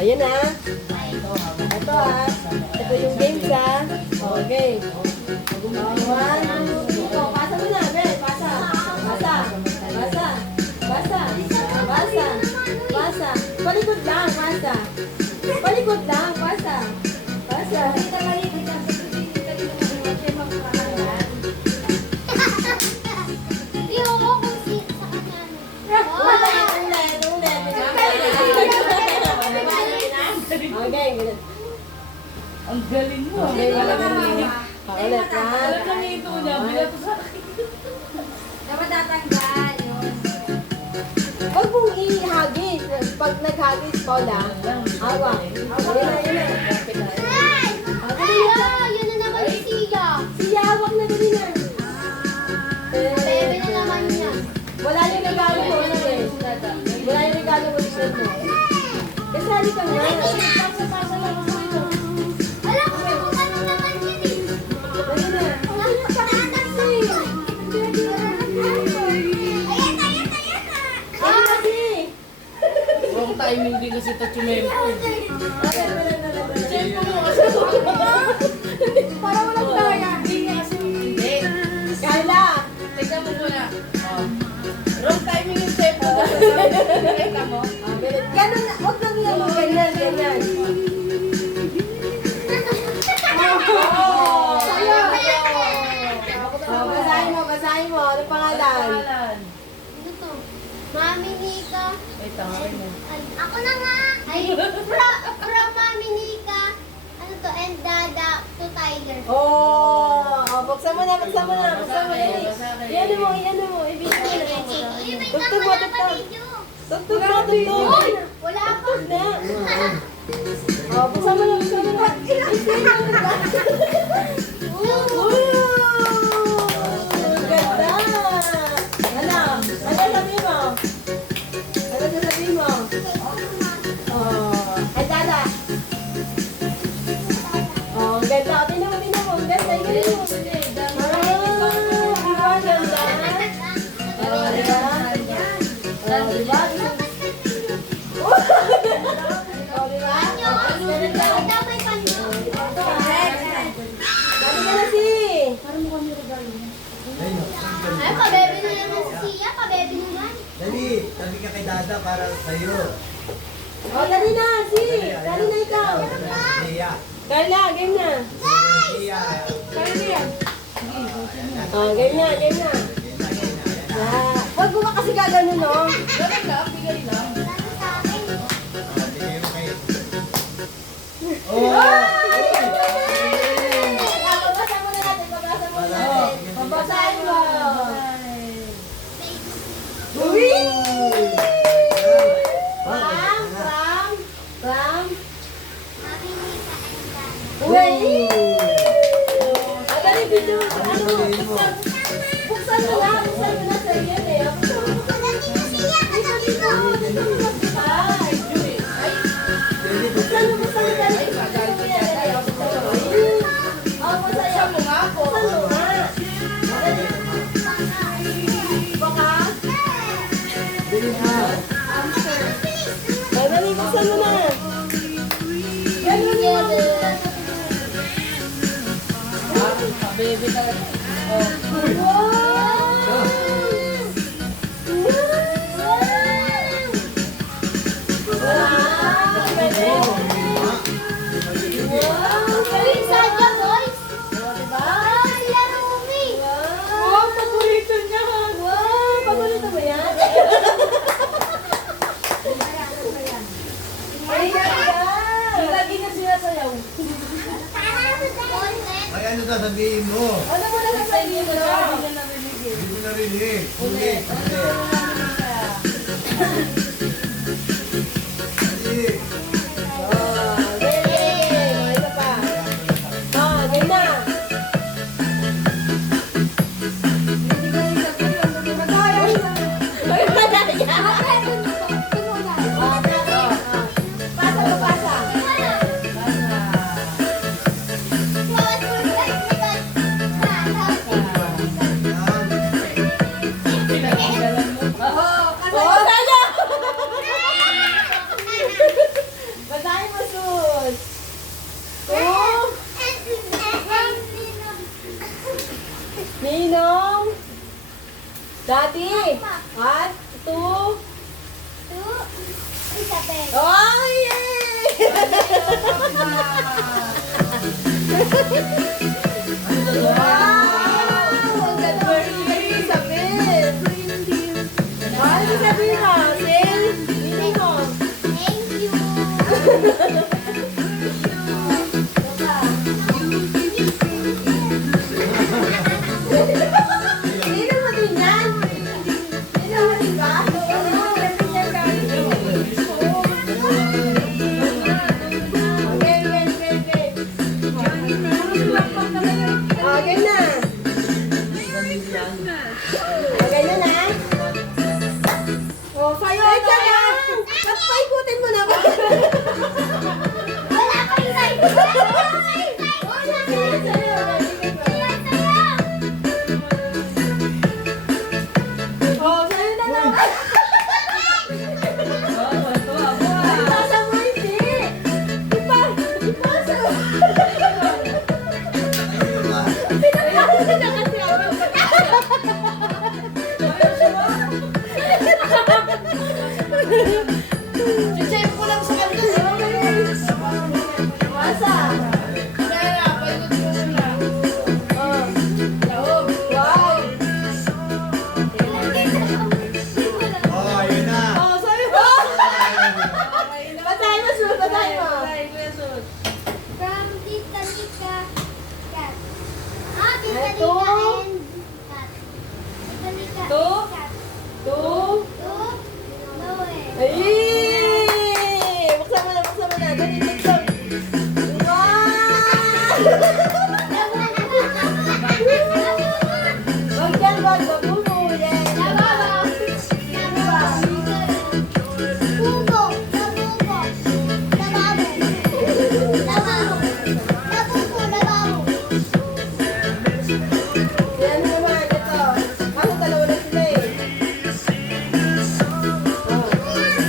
Ayan na. Ito ah. Ito yung games ah. Okay. One, two, go. Pasa mo na, Ben. Pasa. Pasa. Pasa. Pasa. Pasa. Pasa. Palikod lang, pasa. Palikod lang, pasa. Pasa. Okay, ganun. Ang galing mo. Okay, wala kang nini. Paulit ha. Wala kang ito niya. Bilato sa akin. Dapat tatanggal yun. Huwag mong ihagis. Pag naghagis ko lang, hawak. Hawak na, yun na. Yun na naman si Sia. Siya, hawak na dali na. Bebe na naman yan. Wala yung regalo mo, ano eh. Wala yung regalo mo, isip mo. Kasali ka nga. Pasa lang ako ito. Alam ko kung ano naman yun eh. Dali na. Ano sa tatanso eh. Ayan na. Dali kasi. Wrong timing din kasi ito chumempo. Chempo mo kasi. Para walang daya. Hindi. Kala. Tignan mo muna. Oh. Wrong timing yung chempo. Kita mo? Ganun na. Huwag lang yan mo. Ganyan, ganyan. Basahin mo. Ano pangalan? Ano to? Mami Nika. Ay, tangawin mo. Ako na nga. Ay, from Mami Nika. Ano to? And Dada to Tiger. Buksan mo na. Buksan mo na. Iyan mo. Ibigay mo na. Tugtog mo. Tugtog mo. Wala pa. Tugtog na. Buksan mo na. Wow! Ganda! Ano? Ano sabihin mo? Ano sasabihin mo? Ay, Dada! Ang ganda. Tingnan mo. Ang ganda. Galing mo. Diba? Ganda. Diba? Damay pa niyo. Dali ka na si! Ay, pabebe na naman si Sia. Pabebe naman. Dali, sabi ka kay Dada para sa'yo. Dali na si! Dali na ikaw! Siya. Carla, game na! Siya. Game na. Huwag mo kasi gagano, no? Ganun lang, bigay lang. Bigay mo kay... Pabasa mo na natin. Pabasahin mo. Uy! Ram. Mami Nika and Dada. Uy! Ang galing video. Buksan mo na sa iyo eh. Kagabi ko siya. Kagabi ko. Ay! Buksan mo dali. Masaya mo nga ako. Buksan mo nga. Baka? Ay, dali, buksan mo na. Ganun yun. Baby talaga. Wow! Galing sa Adya, boys. Sila Rumi. Wow, paborito niya. Wow, paborito mo yan? Ay, ganda. Lagi na sila sayaw. Ay, ano sasabihin mo? Ano mo na sasabihin mo? Hindi mo narinig. Ulit. Dali. Isa pa. Game na. Yan. Oh, kaya! Wow! Ang ganda mo rin, Isabel. Ano sabihin mo? Sil? Hindi mo. Thank you. Hindi mo din yan. Hindi mo din ba? Okay na. Okay na na. Oh, sayo ka na. Ba't paikutin mo naman? Wala pa yung side. Wala pa yung side. Oh, sayo na naman. Ipasa mo hindi. Ipasa. Pinapasa na kasi ako. Chichip ko lang sa kanto. Masa. Kaya, paikot ko muna. Oh. Laob. Wow. Oh, yun na. Oh, sayo. Okay na. Basahin mo, Sul. Basahin mo. Basahin mo yan, Sul. From Tita Nika Cat. Ah, Tita Ito. Nika and Cat. Tita Nika Ito. and Cat. Two. To Noel. Ay! Buksan mo na, buksan mo na. Dali, tiktok. Wow! Wag yan, wag. Mabubuyan. Labaw. Labaw. Pugo. Labugo. Labaw. Labaw. Labugo. Labaw. Yan naman, ito. Ako dalawa na sila eh. Oh.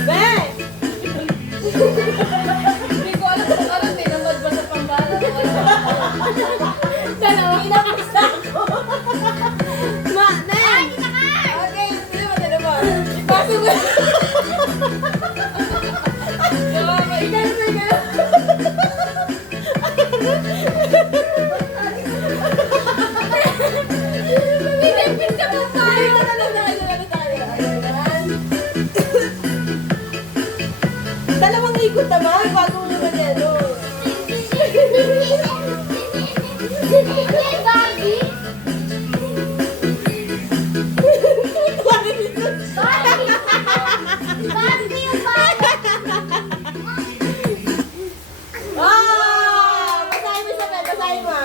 Ben! Hindi ko alam kung ano, tinamad ba sa pambala o ano. Dalawa, inapisa ko. Ma, Nen! Okay, sino ba, sino ba? Ipasok mo. Diba, Ikaw na ka. Pinipin ka pa tayo. Dalawang ikot naman bago naman yan. Oh. Barbie. Barbie yung Ah! Basahin mo siya, Ben. Basahin mo.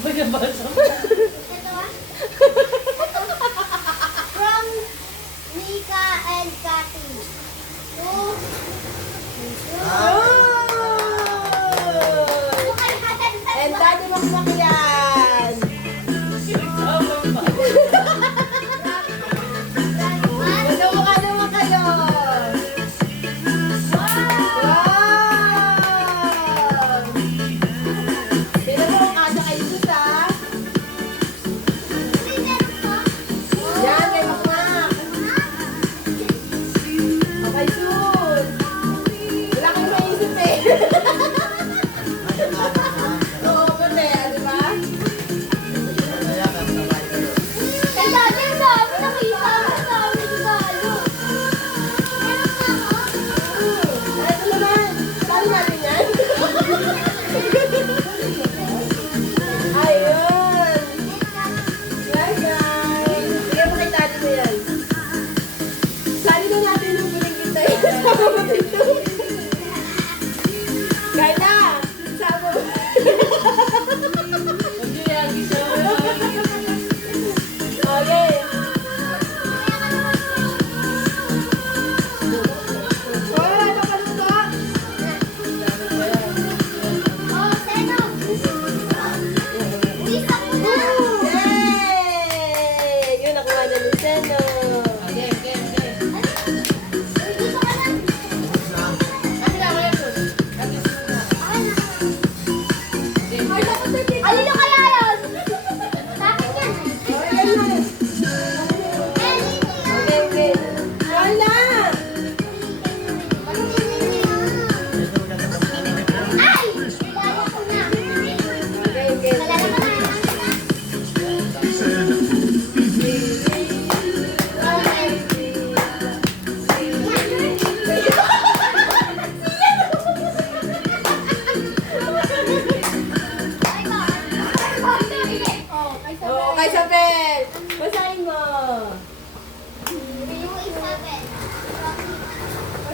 Pagkabasa mo. Ito ah. From Nika and Kathy. To Oh! Ano kayo katantan And ba? Daddy Makmak yan. Manawa naman kayo. Wow! Sino mo ang asa kayo sa?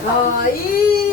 Oh,